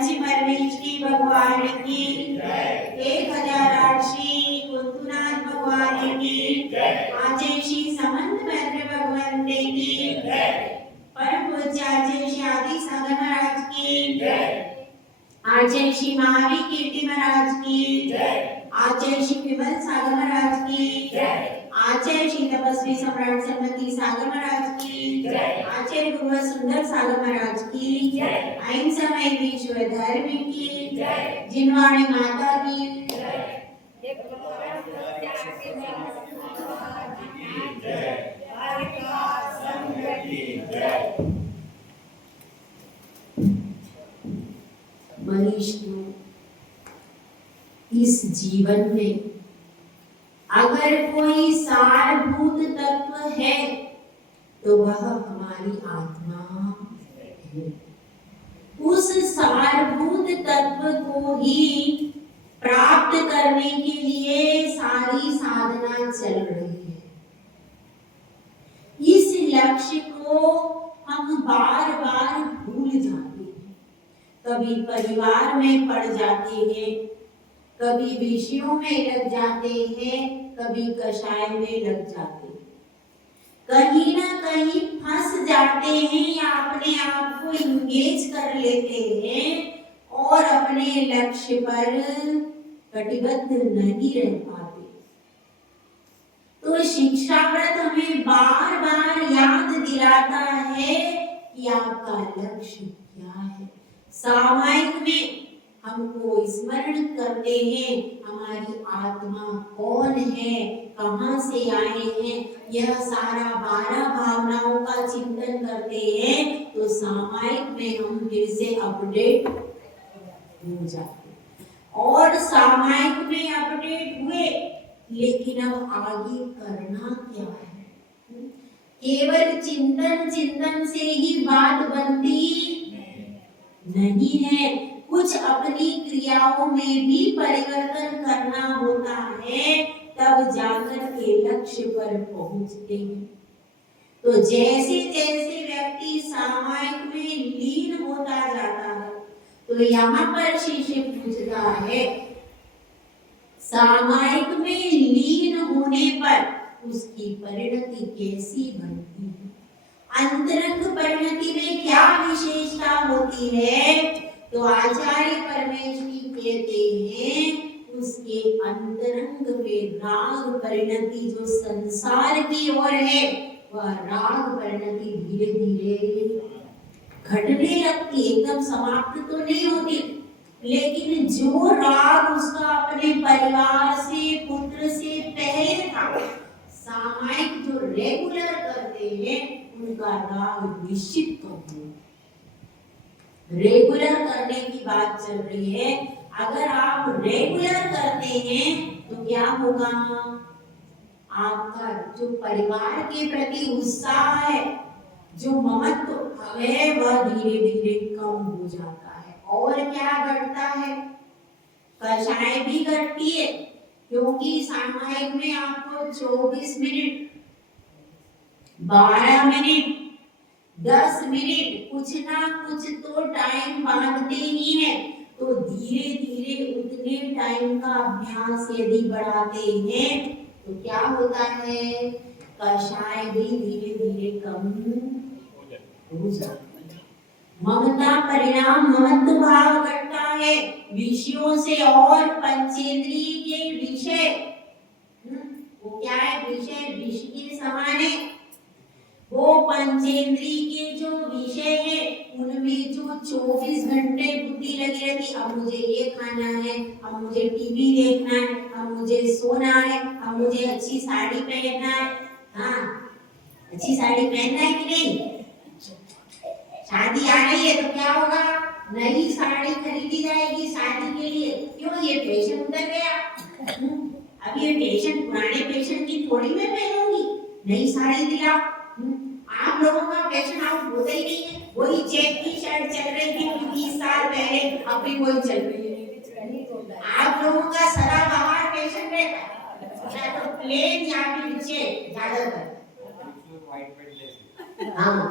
पंच परमेश्वरी भगवान की जय। 1008 श्री कुंतुनाथ भगवान की जय। आचार्य श्री समंत भद्र भगवंते की जय। परम पूज्य आचार्य श्री आदि सागर महाराज की जय। आचार्य श्री महावीर कीर्ति महाराज की जय। आचार्य श्री विमल सागर महाराज की जय। आचार्य श्री तपस्वी सम्राट सम्मति सागर महाराज की जय। आचार्य गुरु सुंदर सागर महाराज की जय। अहिंसा में विश्व धर्म की जय। जिनवाणी माता की जय। मनुष्य इस जीवन में अगर कोई सारभूत तत्व है तो वह हमारी आत्मा है। उस सारभूत तत्व को ही प्राप्त करने के लिए सारी साधना चल रही है। इस लक्ष्य को हम बार बार भूल जाते हैं। कभी परिवार में पड़ जाते हैं, कभी विषयों में लग जाते हैं, कभी कषाय में लग जाते हैं, कहीं ना कहीं फंस जाते हैं या अपने आप को इंगेज कर लेते हैं और अपने लक्ष्य पर कटिबद्ध नहीं रह पाते। तो शिक्षाव्रत हमें बार बार याद दिलाता है कि आपका लक्ष्य क्या है। सामायिक में हमको स्मरण करते हैं हमारी आत्मा कौन है, कहाँ से आए हैं, यह सारा 12 भावनाओं का चिंतन करते हैं। तो सामायिक में हम फिर से अपडेट हो जाते हैं और सामायिक में अपडेट हुए, लेकिन अब आगे करना क्या है। केवल चिंतन से ही बात बनती नहीं है, कुछ अपनी क्रियाओं में भी परिवर्तन करना होता है, तब जाकर के लक्ष्य पर पहुंचते हैं। तो जैसे जैसे व्यक्ति सामायिक में लीन होता जाता है, तो यहाँ पर शिष्य पूछता है, सामायिक में लीन होने पर उसकी परिणति कैसी बनती है? अंतरंग परिणति में क्या विशेषता होती है? तो आचार्य परमेश्वरी कहते हैं उसके अंतरंग में राग परिणति जो संसार की ओर है, वह राग परिणति धीरे धीरे घटने लगती, एकदम समाप्त तो नहीं होती, लेकिन जो राग उसका अपने परिवार से, पुत्र से पहले था, सामायिक जो रेगुलर करते हैं उनका राग निश्चित होगा। रेगुलर करने की बात चल रही है। अगर आप रेगुलर करते हैं तो क्या होगा? आपका जो परिवार के प्रति उत्साह है, जो ममत्व है, वह धीरे धीरे कम हो जाता है। और क्या घटता है? कषाय भी घटती है, क्योंकि सामायिक में आपको 24 मिनट, 12 मिनट, 10 मिनट कुछ ना कुछ तो टाइम बांधते ही है। तो धीरे धीरे उतने टाइम का अभ्यास यदि बढ़ाते हैं तो क्या होता है? कषाय भी धीरे धीरे कम हो जाता है। ममता परिणाम ममत्व भाव घटता है विषयों से। और पंचेंद्रिय के विषय, वो क्या है? विषय विष के समान है। वो पंचेंद्रिय के जो विषय है उनमें जो 24 घंटे बुद्धि लगी रहती, अब मुझे ये खाना है, अब मुझे टीवी देखना है, अब मुझे सोना है, अब मुझे अच्छी साड़ी पहनना है। हाँ, अच्छी साड़ी पहनना है कि नहीं? शादी आ रही है तो क्या होगा? नई साड़ी खरीदी जाएगी शादी के लिए। क्यों? ये फैशन उतर गया। अब ये फैशन, पुराने फैशन की थोड़ी मैं पहनूंगी, नई साड़ी दिलाओ। आप लोगों का फैशन आउट होता ही नहीं है। वही चेक की शर्ट चल रही थी 20 साल पहले, अब भी वही चल रही है। आप लोगों का सदाबहार फैशन रहता है, या तो प्लेन या फिर चेक ज्यादातर। हाँ,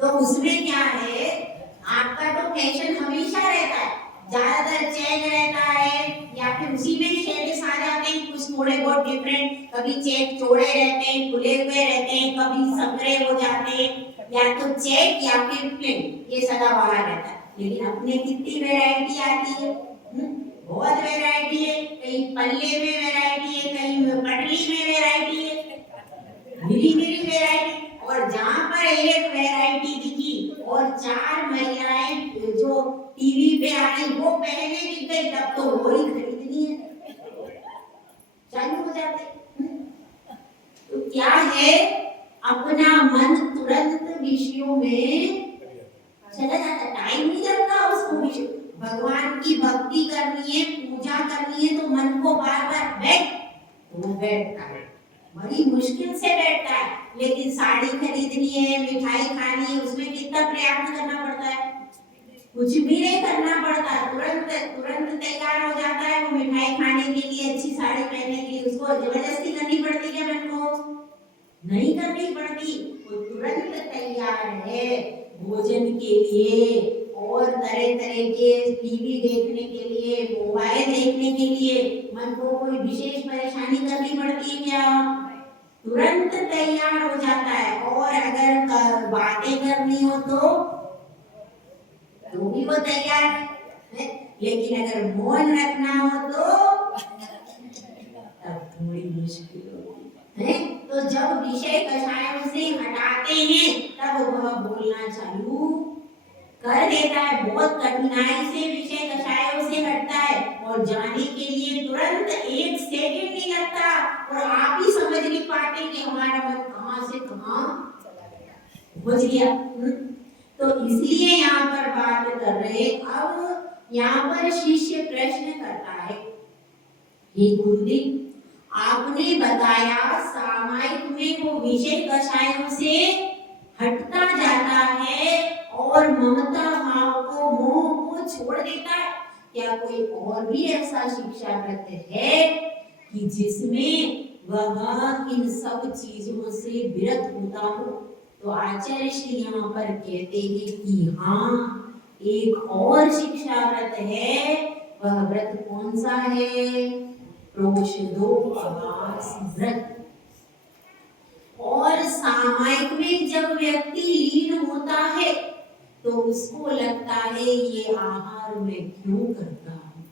तो उसमें क्या है, आपका तो फैशन हमेशा रहता है। ज्यादातर चेक रहता है या फिर उसी में शेड्स आ जाते हैं, कुछ थोड़े बहुत डिफरेंट, कभी चेक चौड़े रहते हैं, खुले हुए रहते हैं, कभी संकरे हो जाते हैं, या तो चेक या फिर प्लेन, ये सदाबहार रहता है। लेकिन अपने कितनी वैरायटी आती है, बहुत वैरायटी है, कहीं पल्ले में वैरायटी है, कहीं पटली में वैरायटी है, मिली मिली वैरायटी। और जहाँ पर एक वैरायटी दिखी और 4 महिलाएं जो टीवी पे आ रही वो पहले दिख गई, तब तो वो ही खरीदनी है, चालू हो जाते। तो क्या है, अपना मन तुरंत विषयों में चला जाता, टाइम नहीं लगता उसको। विषय भगवान की भक्ति करनी है, पूजा करनी है, तो मन को बार बार बैठ, तो वो बैठता है, बड़ी मुश्किल से बैठता है। लेकिन साड़ी खरीदनी है, मिठाई खानी है, उसमें कितना प्रयास करना पड़ता है, कुछ भी नहीं करना पड़ता, तुरंत तुरंत तैयार हो जाता है वो मिठाई खाने के लिए, अच्छी साड़ी पहनने के लिए। उसको जबरदस्ती करनी पड़ती क्या मन को? नहीं करनी पड़ती, वो तुरंत तैयार है भोजन के लिए और तरह तरह के टीवी देखने के लिए, मोबाइल देखने के लिए। मन को कोई विशेष परेशानी करनी पड़ती है क्या? तुरंत तैयार हो जाता है। और अगर बातें करनी हो तो भी वो तैयार है, लेकिन अगर मौन रखना हो तो तब थोड़ी मुश्किल होती है। तो जब विषय कषायों से हटाते हैं तब वह बोलना चालू कर देता है। बहुत कठिनाई से विषय कषायों से हटता है और जाने के लिए तुरंत 1 सेकंड नहीं लगता, और आप ही समझ नहीं पाते कि हमारा मन कहाँ से कहाँ पहुंच गया। तो इसलिए यहाँ पर बात कर रहे। अब यहाँ पर शिष्य प्रश्न करता है, हे गुरुदेव, आपने बताया सामायिक में वो विषय कषायों से हटता जाता है और ममता भाव को, मोह को छोड़ देता है। क्या कोई और भी ऐसा शिक्षा व्रत है कि जिसमें वह इन सब चीजों से विरत होता हो? तो आचार्य श्री यहाँ पर कहते हैं कि हाँ, एक और शिक्षा व्रत है। वह व्रत कौन सा है? प्रोषदोपवास व्रत। और सामायिक में जब व्यक्ति लीन होता है तो उसको लगता है ये आहार में क्यों करता हूँ,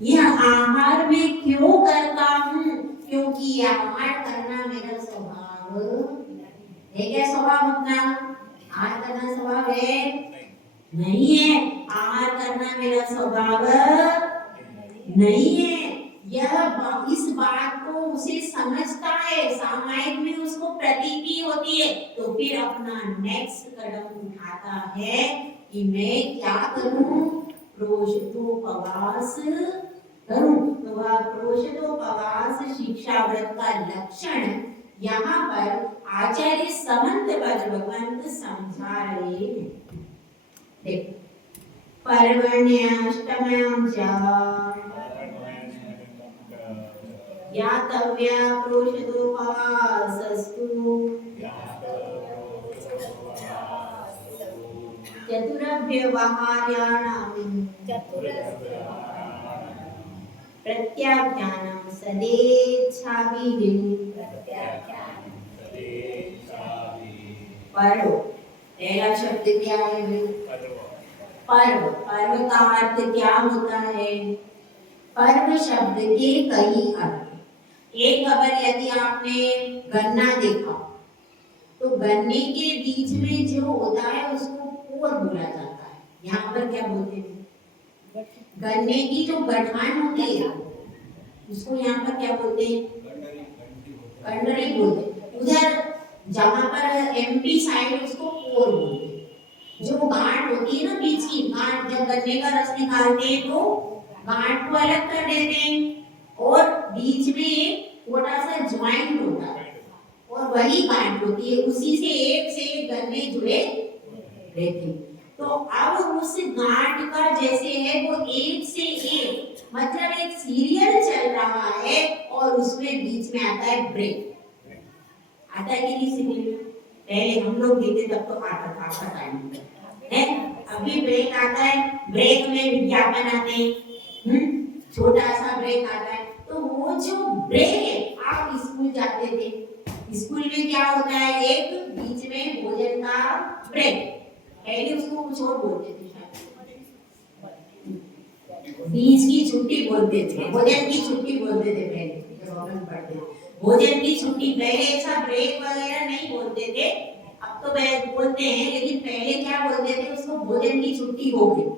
यह आहार में क्यों करता हूँ, क्योंकि यह आहार करना मेरा स्वभाव है। क्या स्वभाव अपना? आहार करना स्वभाव है? नहीं है। आहार करना मेरा स्वभाव नहीं है। यह इस बात को उसे समझता है, सामायिक में उसको प्रतीति होती है, तो फिर अपना नेक्स्ट कदम उठाता है कि मैं क्या करूं, प्रोषदोपवास करूं। तो वह प्रोषदोपवास शिक्षा व्रत का लक्षण यहाँ पर आचार्य समंत भगवंत समझा रहे हैं। देखो, पर्वण्यष्टम्यां च ज्ञातव्या प्रोषदोपवासस्तु चतुरव्यवहार्याणां प्रत्याख्यानं सदेच्छाभिः। पर्व, पहला शब्द क्या है? पर्व। पर्व का अर्थ क्या होता है? पर्व शब्द के कई अर्थ। एक अगर यदि आपने गन्ना देखा तो गन्ने के बीच में जो होता है उसको पोर बोला जाता है। यहाँ पर क्या बोलते हैं? गन्ने की जो गठान होती है उसको यहाँ पर क्या बोलते हैं? कंडरी बोलते। उधर जहाँ पर एमपी साइड उसको पोर बोलते हैं। जो गांठ होती है ना बीच की गांठ, जब गन्ने का रस निकालते हैं तो गांठ को अलग कर देते हैं और बीच में एक छोटा सा ज्वाइंट होता है और वही गांठ होती है, उसी से एक गन्ने जुड़े रहते हैं। तो अब उस गांठ का जैसे है वो एक से एक, मतलब एक सीरियल चल रहा है और उसमें बीच में आता है ब्रेक। आता है कि नहीं सीरियल? पहले हम लोग देते तब तो आता था, टाइम है। अभी ब्रेक आता है, ब्रेक में विज्ञापन आते हैं, छोटा सा ब्रेक आता है। तो वो जो ब्रेक है, आप स्कूल जाते थे, स्कूल में क्या होता है, एक बीच में भोजन का ब्रेक, पहले उसको कुछ और बोलते थे, बीच की छुट्टी बोलते थे, भोजन की छुट्टी बोलते थे पहले जब हम पढ़ते थे। भोजन की छुट्टी, पहले ऐसा ब्रेक वगैरह नहीं बोलते थे, अब तो बोलते हैं, लेकिन पहले क्या बोलते थे, उसको भोजन की छुट्टी हो गई।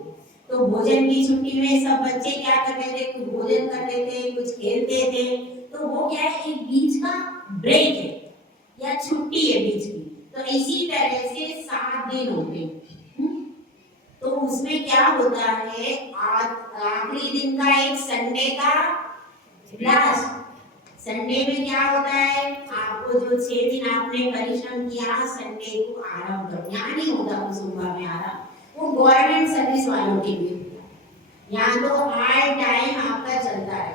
तो भोजन की छुट्टी में सब बच्चे क्या करते थे, कुछ भोजन करते थे, कुछ खेलते थे। तो वो क्या है, एक बीच का ब्रेक है या छुट्टी है बीच की। तो इसी तरह से 7 दिन होते हैं। तो उसमें क्या होता है, आखिरी दिन का एक संडे का लास्ट, संडे में क्या होता है, आपको जो 6 दिन आपने परिश्रम किया, संडे को आराम करो। यहाँ नहीं होता वो सुबह में आराम, वो गवर्नमेंट सर्विस वालों के लिए होता है। यहाँ तो ऑल टाइम आपका चलता है।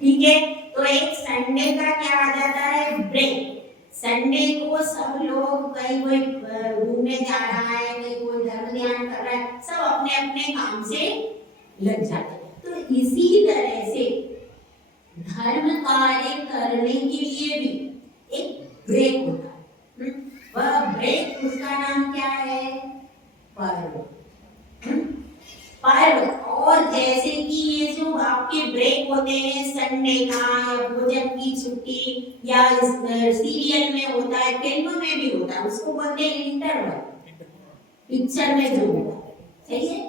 ठीक है, तो एक संडे का क्या आ जाता है, ब्रेक। संडे को सब लोग, कहीं कोई घूमने जा रहा है, कहीं कोई धर्म ध्यान कर रहा है, सब अपने अपने काम से लग जाते हैं। तो इसी तरह से धर्म कार्य करने के लिए भी एक ब्रेक होता है। वह ब्रेक, उसका नाम क्या है, पर्व। पर्व। और जैसे कि ये जो आपके ब्रेक होते हैं, संडे का या भोजन की छुट्टी, या सीरियल में होता है, फिल्म में भी होता है, उसको बोलते हैं इंटरवल। पिक्चर में जो होता है, सही है,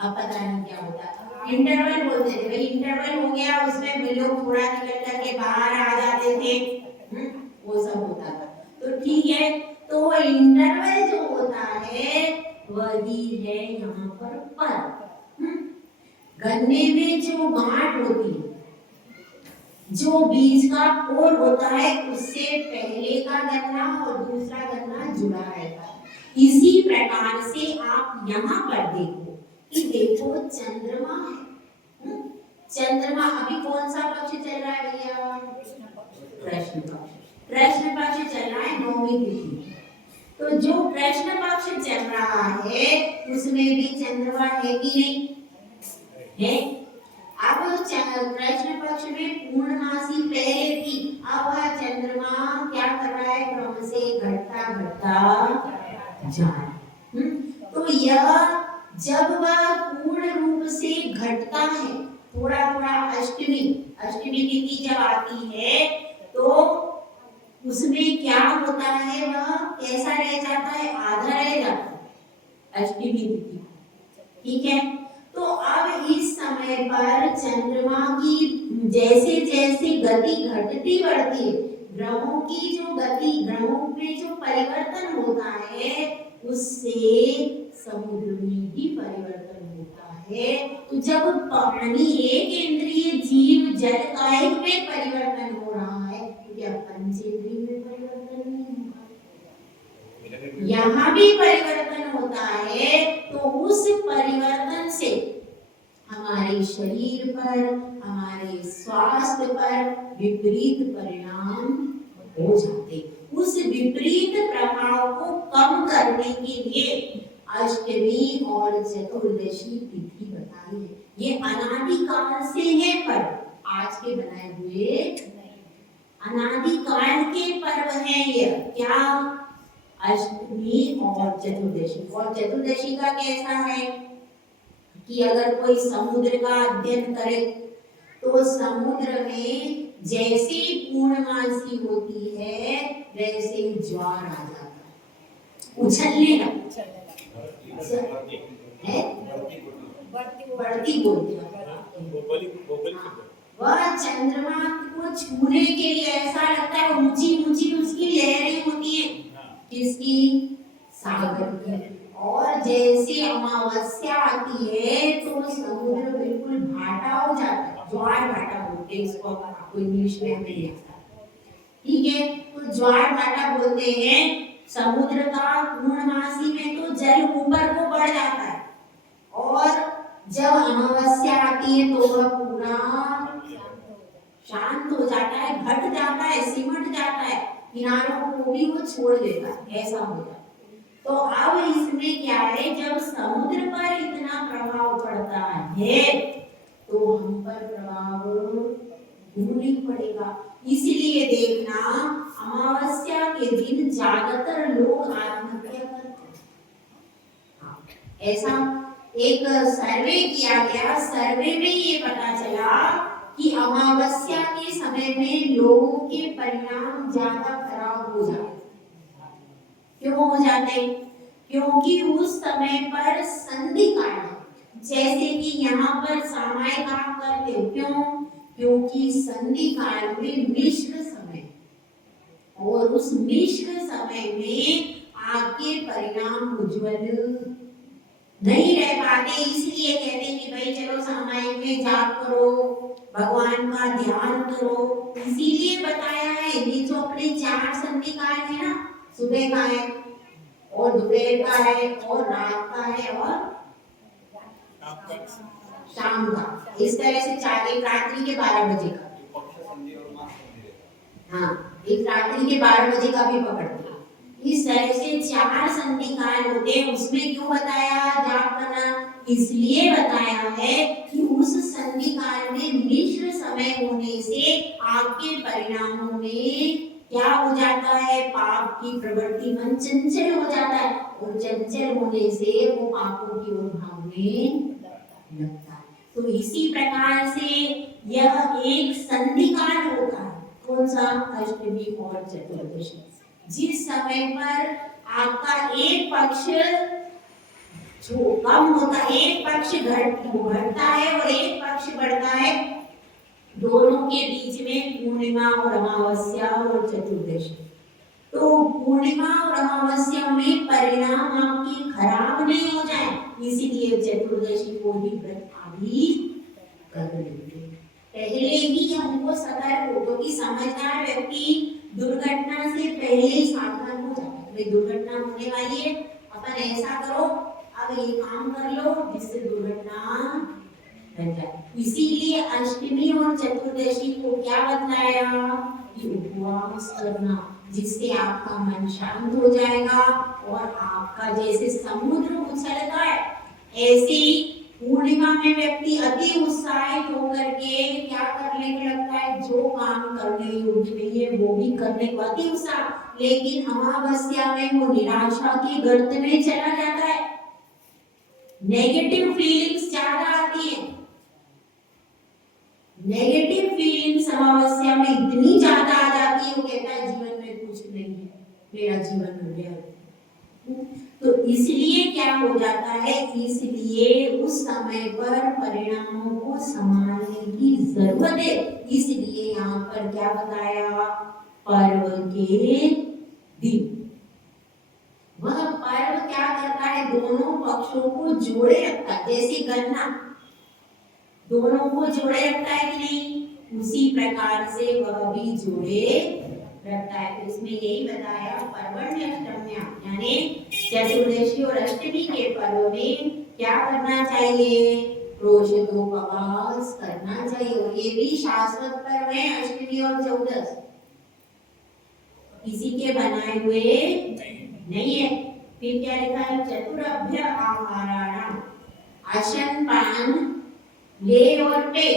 अब पता नहीं क्या होता है, इंटरवल बोलते थे भाई, इंटरवल हो गया, उसमें लोग थोड़ा निकल करके बाहर आ जाते थे, वो सब होता था। तो ठीक है, तो इंटरवल जो होता है वही है यहाँ पर पर्व। गन्ने में जो गांठ होती है, जो बीज का कोर होता है, उससे पहले का गन्ना और दूसरा गन्ना जुड़ा रहता है। इसी प्रकार से आप यहाँ पर देखो कि देखो चंद्रमा है, चंद्रमा अभी कौन सा पक्ष चल रहा है भैया, कृष्ण पक्ष। कृष्ण पक्ष चल रहा है 9वीं तिथि। तो जो कृष्ण पक्ष चल रहा है उसमें भी चंद्रमा है कि नहीं है। अब कृष्ण पक्ष में पूर्णमासी पहले थी, अब वह चंद्रमा क्या कर रहा है, क्रम से घटता घटता जा रहा है। तो यह जब वह पूर्ण रूप से घटता है, थोड़ा थोड़ा अष्टमी अष्टमी तिथि जब आती है, तो उसमें क्या होता है, वह कैसा रह जाता है, आधा रह जाता है अष्टमी तिथि। ठीक है, तो अब इस समय पर चंद्रमा की जैसे जैसे गति घटती बढ़ती है, ग्रहों की जो गति, ग्रहों में जो परिवर्तन होता है, उससे समुद्र में भी परिवर्तन होता है। तो जब पानी, एक इंद्रिय जीव जल कायिक में परिवर्तन हो रहा है, तो क्या पंचेंद्रिय में परिवर्तन नहीं होगा, यहाँ भी परिवर्तन होता है। तो उस परिवर्तन से हमारे शरीर पर, हमारे स्वास्थ्य पर विपरीत परिणाम हो जाते। उस विपरीत प्रभाव को कम करने के लिए अष्टमी और चतुर्दशी तिथि बताई है। ये अनादिकाल से है पर्व, आज के बनाए हुए अनादिकाल के पर्व है ये। क्या, अष्टमी और चतुर्दशी। और चतुर्दशी का कैसा है कि अगर कोई समुद्र का अध्ययन करे, तो समुद्र में जैसे पूर्णमासी होती है, वैसे ज्वार आ जाता है, उछलने लगता है, बढ़ती बोलती है। वह चंद्रमा को छूने के लिए ऐसा लगता है, ऊंची ऊंची उसकी लहरें होती है, किसकी, सागर की। और जैसे अमावस्या आती है तो समुद्र बिल्कुल भाटा हो जाता है, ज्वार भाटा बोलते हैं इसको, आपको इंग्लिश में नहीं आता, ठीक है। तो ज्वार भाटा बोलते हैं। समुद्र का पूर्णमासी में तो जल ऊपर को बढ़ जाता है, और जब अमावस्या आती है तो वह पूरा शांत हो जाता है, घट जाता है, सिमट जाता है, किनारों को भी वो छोड़ देता है, ऐसा हो जाता है। तो अब इसमें क्या है, जब समुद्र पर इतना प्रभाव पड़ता है तो हम पर प्रभाव नहीं पड़ेगा। इसलिए देखना अमावस्या के दिन ज्यादातर लोग आत्महत्या करते हैं। हाँ, ऐसा एक सर्वे किया गया, सर्वे में ये पता चला कि अमावस्या के समय में लोगों के परिणाम ज्यादा खराब हो जाते। क्यों हो जाते? क्योंकि उस समय पर संधि काल, जैसे कि यहाँ पर सामायिक आप करते हो, क्यों? क्योंकि संधि काल में मिश्र समय, और उस मिश्र समय में आपके परिणाम उज्जवल नहीं रह पाते। इसलिए कहते हैं कि भाई चलो सामायिक में जाप करो, भगवान का ध्यान करो। इसीलिए बताया है ये जो अपने 4 संधि काल है ना, सुबह का है और दोपहर का है और रात का है और शाम का, इस तरह से 4, एक रात्रि के 12 बजे का, हाँ एक रात्रि के 12 बजे का भी पकड़ते हैं। इस तरह से 4 संधि काल होते हैं। उसमें क्यों बताया जाप करना? इसलिए बताया है कि उस संधि काल में मिश्र समय होने से आपके परिणामों में क्या हो जाता है, पाप की प्रवृत्ति, मन चंचल हो जाता है, और चंचल होने से वो पापों की ओर भागने लगता है। तो इसी प्रकार से यह एक संधि काल होता है। कौन सा? अष्टमी और चतुर्दशी। जिस समय पर आपका एक पक्ष जो कम होता है, एक पक्ष घटता है और एक पक्ष बढ़ता है, दोनों के बीच में पूर्णिमा और अमावस्या और चतुर्दशी। तो पूर्णिमा और अमावस्या में परिणाम आपके खराब नहीं हो जाए, इसीलिए चतुर्दशी को ही व्रत आदि कर लेंगे। पहले ही हमको सतर्क हो, क्योंकि समझदार व्यक्ति दुर्घटना से पहले ही सावधान हो जाता है। दुर्घटना होने वाली है, अपन ऐसा करो, अब ये काम कर लो जिससे दुर्घटना बन जाए। इसीलिए अष्टमी और चतुर्दशी को क्या बताया कि उपवास करना, जिससे आपका मन शांत हो जाएगा और आपका जैसे समुद्र उछलता है, ऐसे ही पूर्णिमा में व्यक्ति अति उत्साहित होकर के क्या करने को लगता है, जो काम करने योग्य नहीं है वो भी करने को अति उत्साह। लेकिन अमावस्या में वो निराशा के गर्त में चला जाता है, नेगेटिव फीलिंग्स ज्यादा आती है। नेगेटिव फीलिंग्स अमावस्या में इतनी ज्यादा आ जाती है, वो कहता है जीवन में कुछ नहीं है, मेरा जीवन हो गया। तो इसलिए क्या हो जाता है, इसलिए उस समय पर परिणामों को संभालने की जरूरत है। इसलिए यहाँ पर क्या बताया, पर्व के दिन वह पर्व क्या करता है, दोनों पक्षों को जोड़े रखता है। जैसे गन्ना दोनों को जोड़े रखता है कि नहीं, उसी प्रकार से वह भी जोड़े रखता है। तो इसमें यही बताया, पर्वण्य अष्टम्या यानी चतुर्दशी और अष्टमी के पर्व में क्या करना चाहिए, रोषदोपवास करना चाहिए। और ये भी शाश्वत पर्व है, अष्टमी और चौदस किसी के बनाए हुए नहीं है। फिर क्या लिखा है, चतुरभ्य आहाराणाम, अशन पान ले और पे,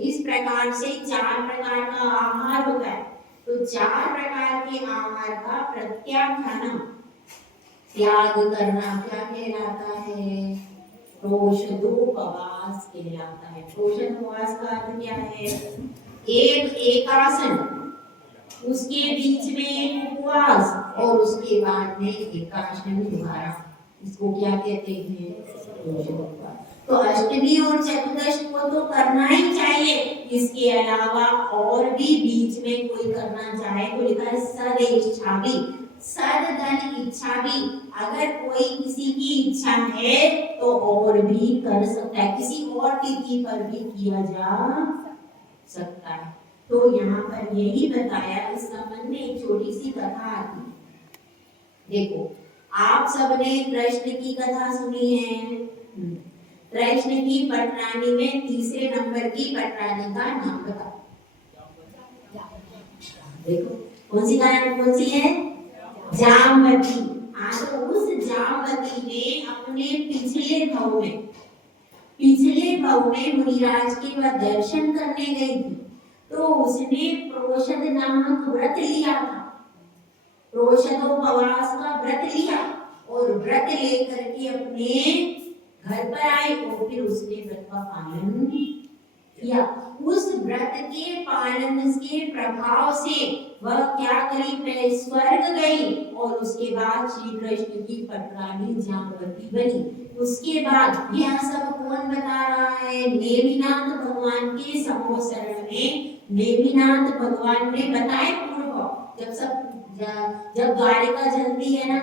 इस प्रकार से 4 प्रकार का आहार होता है। तो 4 प्रकार के आहार का प्रत्याख्यान त्याग करना क्या कहलाता है, रोषदोपवास कहलाता है। रोषदोपवास का अर्थ क्या है, एक एकासन, उसके बीच में उपवास और उसके बाद में एकासन दोबारा, इसको क्या कहते हैं, रोषदोपवास। तो अष्टमी और चतुर्दशी को तो करना ही चाहिए। इसके अलावा और भी बीच में कोई करना चाहे तो लिखा है सद इच्छा भी, सद धन इच्छा भी, अगर कोई किसी की इच्छा है तो और भी कर सकता है, किसी और तिथि पर भी किया जा सकता है। तो यहाँ पर यही बताया, इस संबंध में एक छोटी सी कथा आती है। देखो, आप सबने कृष्ण की कथा सुनी है। कृष्ण की पटरानी में तीसरे नंबर की पटरानी का नाम बताओ। देखो कौन सी है, जामवती। तो उस जामवती ने अपने पिछले भव में मुनिराज के वह दर्शन करने गई थी, तो उसने प्रोषद नामक व्रत लिया था। प्रोषदोपवास का व्रत लिया और व्रत लेकर के अपने घर पर आई और फिर उसने व्रत का पालन किया। उस व्रत के पालन के प्रभाव से वह क्या करी, पहले स्वर्ग गई और उसके बाद श्री कृष्ण की पटरानी जामवती बनी। उसके बाद यह सब कौन बता रहा है, नेमिनाथ भगवान के समोसरण में नेमिनाथ भगवान ने बताए पूर्व, जब द्वारिका जलती है ना,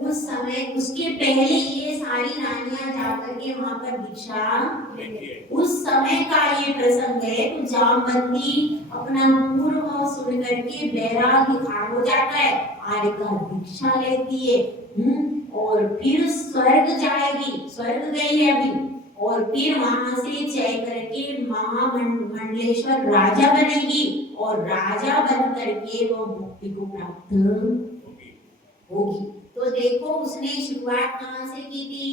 उस समय उसके पहले ये सारी रानियां जाकर के वहां पर भिक्षा, उस समय का ये प्रसंग है। तो जामवती अपना पूर्व सुन करके बैराग्य हो जाता है, आर्यका भिक्षा लेती है और फिर स्वर्ग जाएगी, स्वर्ग गई है अभी, और फिर वहां से चय करके महामंडलेश्वर राजा बनेगी और राजा बन करके वो मुक्ति को प्राप्त होगी। तो देखो उसने शुरुआत कहाँ से की थी,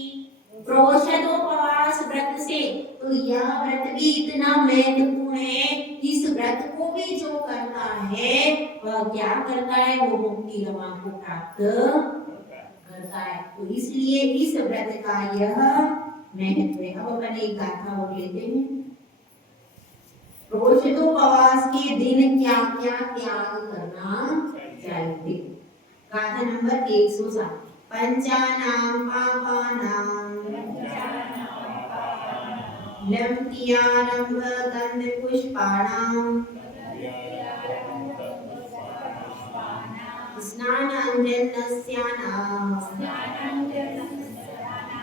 प्रोषदोपवास व्रत से। तो यह व्रत भी इतना महत्वपूर्ण है, इस व्रत को भी जो करता है वह क्या करता है, वो मुक्ति रमा को प्राप्त करता है। तो इसलिए इस व्रत का यह महत्व है। अब अपन एक गाथा और लेते हैं। प्रोषदोपवास के दिन क्या क्या त्याग करना चाहिए। गाथा नंबर 107। पंचानां पापानां लम्प्यारंभ गंध पुष्पाणां स्नानाञ्जनस्यानां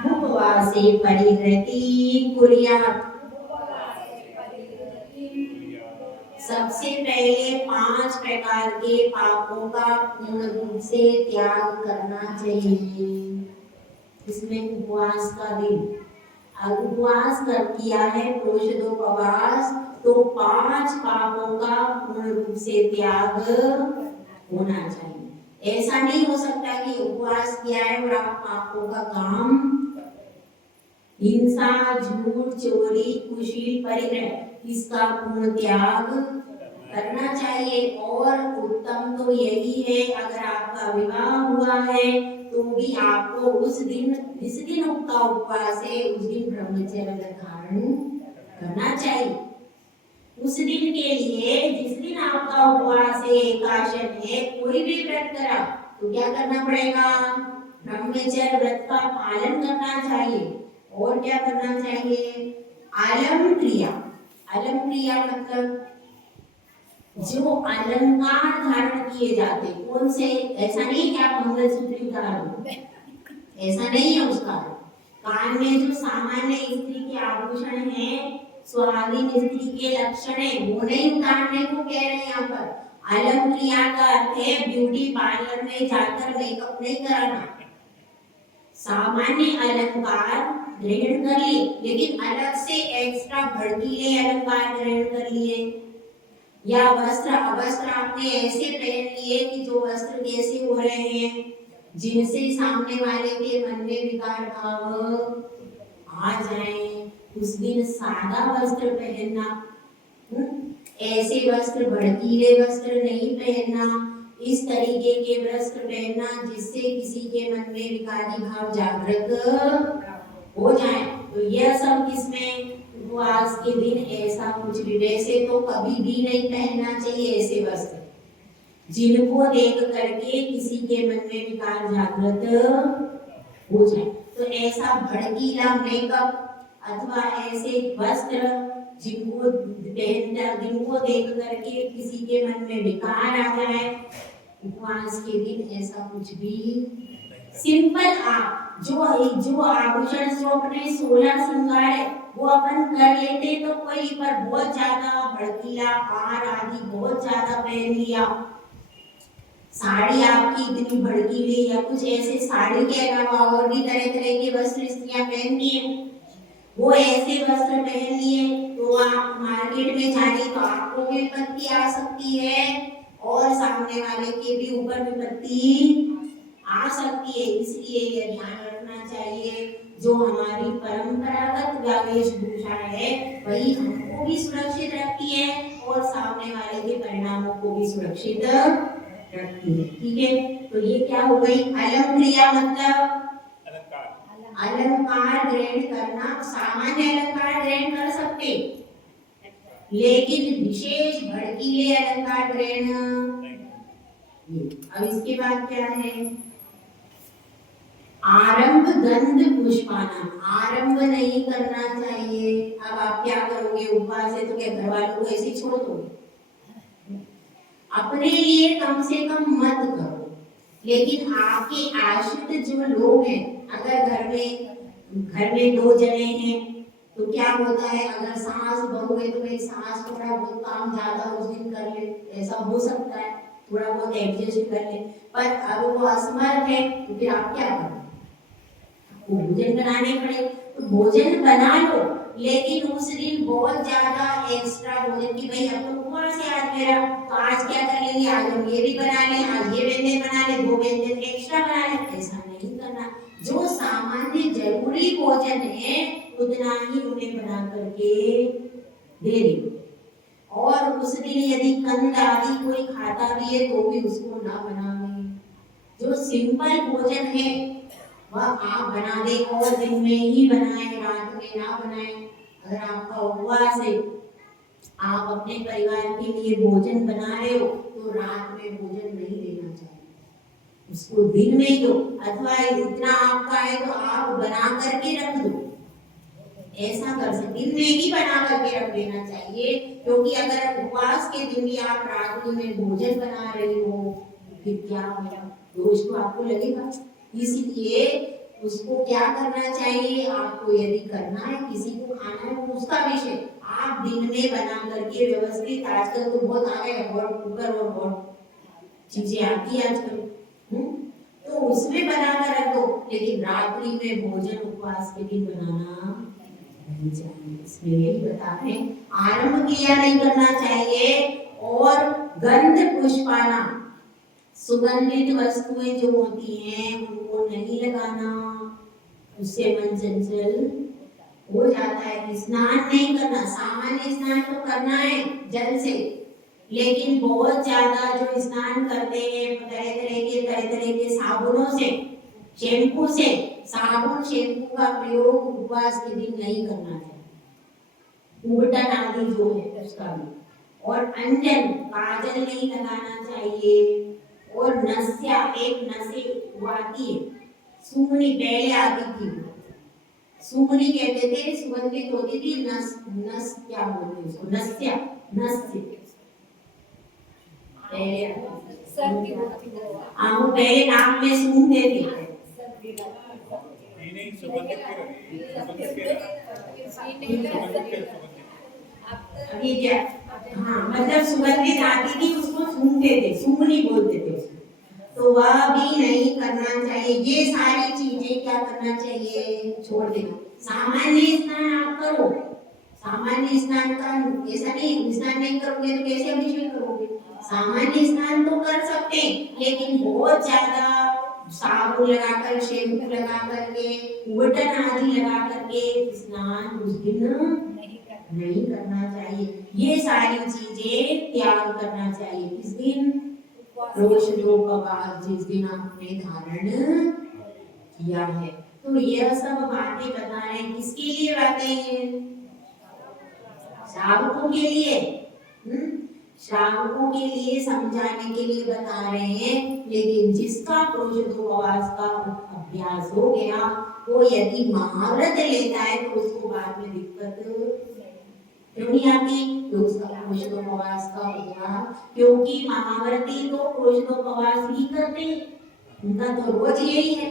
उपवासे परिहृति कुर्यात्। सबसे पहले 5 प्रकार के पापों का पूर्ण रूप से त्याग करना चाहिए। इसमें उपवास का दिन, अगर उपवास कर किया है प्रोषदोपवास, तो 5 पापों का पूर्ण रूप से त्याग होना चाहिए। ऐसा नहीं हो सकता कि उपवास किया है और आप पापों का काम, हिंसा, झूठ, चोरी, कुशील, परिग्रह, इसका पूर्ण त्याग करना चाहिए। और उत्तम तो यही है, अगर आपका विवाह हुआ है तो भी आपको उस दिन, जिस दिन आपका उपवास है उस दिन ब्रह्मचर्य धारण करना चाहिए। उस दिन के लिए, जिस दिन आपका उपवास है, एकादशन है, कोई भी व्रत करा तो क्या करना पड़ेगा, ब्रह्मचर्य व्रत का पालन करना चाहिए। और क्या करना चाहिए, आलम क्रिया। आलम क्रिया मतलब जो अलंकार धारण किए जाते, कौन से, ऐसा नहीं कि आप मंगलसूत्र उतारो, ऐसा नहीं है उसका। कान में जो सामान्य स्त्री के आभूषण हैं, सुहागिन स्त्री के लक्षण है, वो नहीं उतारने को कह रहे हैं यहाँ पर। अलम क्रिया का अर्थ है ब्यूटी पार्लर में जाकर मेकअप नहीं कराना। सामान्य अलंकार ग्रहण कर लिए, लेकिन अलग से एक्स्ट्रा भड़कीले अलंकार ग्रहण कर लिए, या वस्त्र अवस्त्र आपने ऐसे पहन लिए कि जो वस्त्र कैसे हो रहे हैं, जिनसे सामने वाले के मन में विकार भाव आ जाए। उस दिन सादा वस्त्र पहनना, ऐसे वस्त्र, भड़कीले वस्त्र नहीं पहनना। इस तरीके के वस्त्र पहनना जिससे किसी के मन में विकारी भाव जागृत हो जाए। तो यह सब किसमें, उपवास के दिन ऐसा कुछ भी, वैसे तो कभी भी नहीं पहनना चाहिए ऐसे वस्त्र जिनको देख करके किसी के मन में विकार जागृत हो जाए। तो ऐसा भड़कीला मेकअप अथवा ऐसे वस्त्र जिनको देख करके किसी के मन में विकार आ जाए, उपवास के दिन ऐसा कुछ भी। सिंपल आप जो आभूषण जो अपने 16 श्रृंगार है वो अपन कर लेते, तो कोई पर बहुत ज्यादा भड़कीला हार आदि बहुत ज्यादा पहन लिया, साड़ी आपकी इतनी भड़कीली, या कुछ ऐसे साड़ी के अलावा और भी तरह तरह के वस्त्र स्त्रियां पहनती हैं, वो ऐसे वस्त्र पहन लिए तो आप मार्केट में जाने तो आपको भी विपत्ति आ सकती है और सामने वाले के भी ऊपर विपत्ति आ सकती है, इसलिए ये ध्यान रखना चाहिए जो हमारी परंपरागत वेशभूषा है वही हमको भी सुरक्षित रखती है और सामने वाले के परिणामों को भी सुरक्षित रखती है। ठीक है, तो ये क्या हो गई? अलम क्रिया मतलब अलंकार ग्रहण करना। सामान्य अलंकार ग्रहण कर सकते, लेकिन विशेष भड़कीले अलंकार ग्रहण। अब इसके बाद क्या है? आरंभ गंध पुष्पाना, आरंभ नहीं करना चाहिए। अब आप क्या करोगे? उपवास है तो क्या घर वालों को ऐसे छोड़ दोगे? अपने लिए कम से कम मत करो, लेकिन आपके आश्रित जो लोग हैं, अगर घर में 2 जने हैं तो क्या होता है, अगर सास बहू है तो मेरी सास थोड़ा बहुत काम ज्यादा उस दिन कर ले, ऐसा हो सकता है, थोड़ा बहुत एडजस्ट कर ले। पर अब वो असमर्थ है तो फिर आप क्या करो? भोजन बनाने पड़े तो भोजन बना लो, लेकिन उस दिन बहुत ज्यादा एक्स्ट्रा भोजन की भाई अब तो उपवास है आज मेरा, तो आज क्या कर लेंगे, आज हम ये भी बना लें, आज ये व्यंजन बना लें, 2 व्यंजन एक्स्ट्रा बना लें। ऐसा नहीं करना। जो सामान्य जरूरी भोजन है उतना ही उन्हें बना करके दे दे। और उस दिन यदि कंद आदि कोई खाता भी है तो भी उसको ना बनावे। जो सिंपल भोजन है वह आप बना दे और दिन में ही बनाए, रात में ना बनाए। अगर आपका उपवास है, आप अपने परिवार के लिए भोजन बना रहे हो तो रात में भोजन नहीं देना चाहिए, उसको दिन में ही दो, अथवा इतना आपका है तो आप बना करके रख दो। ऐसा कर सकते, दिन में ही बना करके रख देना चाहिए, क्योंकि अगर उपवास के दिन भी आप रात में भोजन बना रही हो फिर क्या होगा? दोष तो आपको लगेगा। इसलिए उसको क्या करना चाहिए? आपको यदि करना है, किसी को खाना है, उसका विषय आप दिन में बना करके व्यवस्थित, आजकल तो बहुत आ गए हॉट कुकर और हॉट चीजें आती है आजकल, तो उसमें बना कर रख दो, लेकिन रात्रि में भोजन उपवास के दिन बनाना नहीं चाहिए। इसमें यही बता रहे, आरंभ क्रिया नहीं करना चाहिए और गंध पुष्पाना, सुगंधित वस्तुएं जो होती हैं उनको नहीं लगाना, उससे मन चंचल हो जाता है। स्नान नहीं करना, सामान्य स्नान तो करना है जल से, लेकिन बहुत ज्यादा जो स्नान करते हैं तरह तरह के साबुनों से, शैम्पू से, साबुन शैम्पू का प्रयोग उपवास के दिन नहीं करना चाहिए। उबटन आदि जो है उसका भी, और अंजन काजल नहीं लगाना चाहिए। और नस्या, एक नसे आती है, सुमनी पहले आती थी, सुमनी कहते थे, सुगंधित होती थी। नस नस क्या बोलते उसको? नस्या, नस्य पहले वो पहले नाम में सूंघते थे। अभी क्या, हाँ मतलब सुगंधित आती थी, उसको सूंघते थे, सुमनी बोलते थे उसको, तो वह भी नहीं करना चाहिए। ये सारी चीजें क्या करना चाहिए? छोड़ देना। सामान्य स्नान आप करो, सामान्य स्नान का ऐसा नहीं, स्नान नहीं करोगे तो कैसे अभिषेक करोगे? सामान्य स्नान तो कर सकते हैं, लेकिन बहुत ज्यादा साबुन लगाकर, शैम्पू लगा करके, उबटन आदि लगा करके स्नान उस दिन नहीं करना चाहिए। ये सारी चीजें त्याग करना चाहिए। किस दिन? रोषदोपवास, जिस दिन आपने धारण किया है। तो यह सब बातें बता रहे हैं, किसके लिए बातें हैं? श्रावकों के लिए, श्रावकों के लिए समझाने के लिए बता रहे हैं। लेकिन जिसका प्रोषदोपवास का अभ्यास हो गया, वो यदि महाव्रत लेता है तो उसको बाद में दिक्कत क्यों नहीं आती? तो उसका प्रोषदोपवास का होगा, क्योंकि महाव्रती तो प्रोषदोपवास ही करते हैं, उनका तो रोज यही है,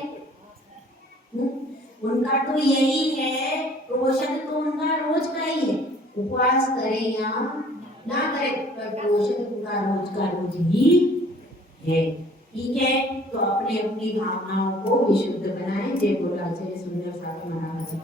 उनका तो यही है, प्रोषद तो उनका रोज का ही है। उपवास करें या ना करें, पर प्रोषद उनका रोज का रोज ही है। ठीक है, तो अपने अपनी भावनाओं को विशुद्ध बनाएं। जय बोला जय सुंदर साथ महाराज।